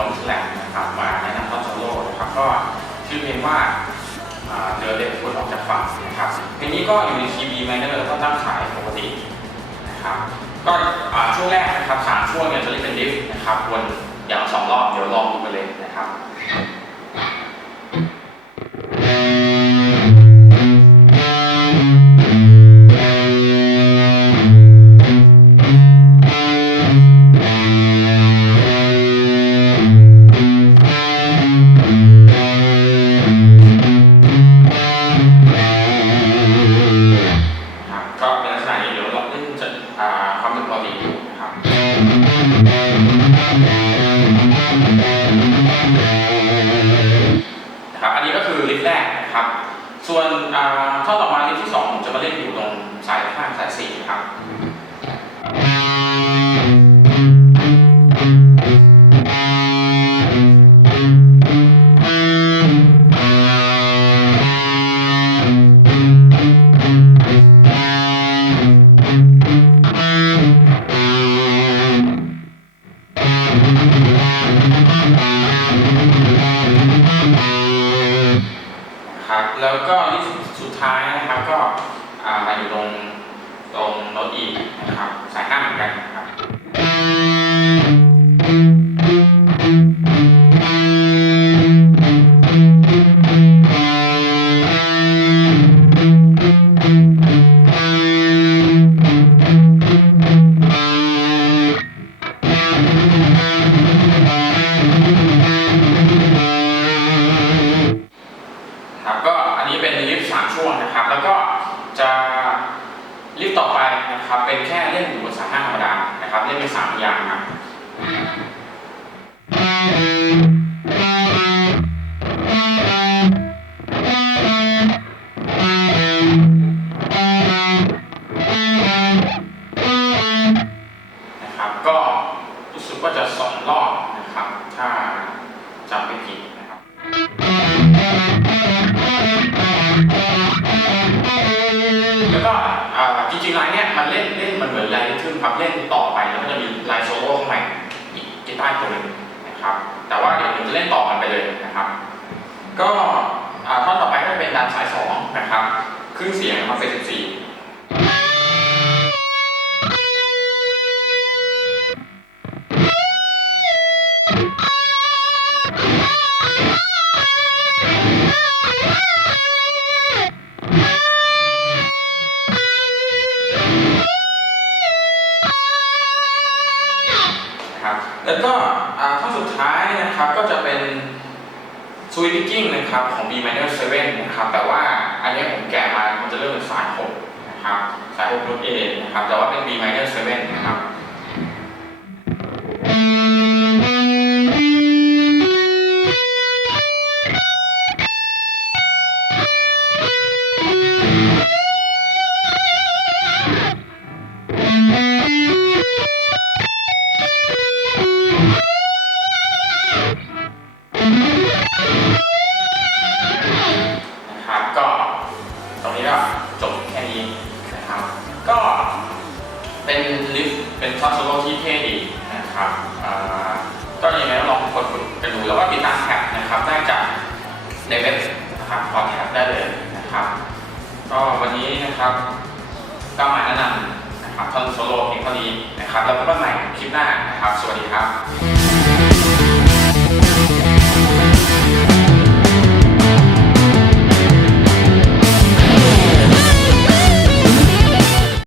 อลิสแลนด์นะครับมาแนะนำต้นสโลนะครับก็ชื่อเพลงว่าเดือเด็กคนออกจากฝั่งนะครับเพลงนี้ก็อยู่ในคีย์บีไมเนอร์ก็ตั้งขายปกตินะครับก็ช่วงแรกนะครับสามช่วงเนี่ยจะเล่นเป็นดิฟนะครับวนอย่างสองรอบเดี๋ยวลองดูไปเลยนะครับ เล่นอยู่ตรงสายข้างสายสี่ครับครับแล้วก็สุดท้ายนะครับก็ มาอยู่ตรงตรงโน้ตอีนะครับสายห้าเหมือนกัน เล่นอยู่บนสายห้าธรรมดานะครับเล่นเป็นสามพยางครับนะครับก็รู้สึกว่าจะส จริงๆไลายเนี้ยมันเล่นเล่นมันเหมือนไลายทึ่งครับเล่นต่อไปแล้วก็จะมีไลายโซโล่ข้างในอีกกีตาร์ตัวหนึ่งนะครับแต่ว่าเดี๋ยวผมจะเล่นต่อกันไปเลยนะครับ ก็ท่อนต่อไปก็จะเป็นดันสายสองนะครับครึ่งเสียงนะครับเป็นสิบสี่ นะครับ แล้วก็อ่าท่อนสุดท้ายนะครับก็จะเป็น Sweet Picking นะครับของ B minor 7นะครับ แต่ว่าอันนี้ผมแกะมามันจะเริ่มเป็นสาย6นะครับ สาย6โน้ต A นะครับ แต่ว่าเป็น B minor 7นะครับ ท่อนโซโล่ที่เท่ดีนะครับก็ยังไงลองกดฝึกกันดูแล้วก็ติดตามแท็กนะครับได้จากในเว็บนะครับคอนแท็บได้เลยนะครับ ก็วันนี้นะครับก็มาแนะนำนะครับท่อนโซโล่เพียงเท่านี้นะครับ แล้วพบกันใหม่คลิปหน้านะครับ สวัสดีครับ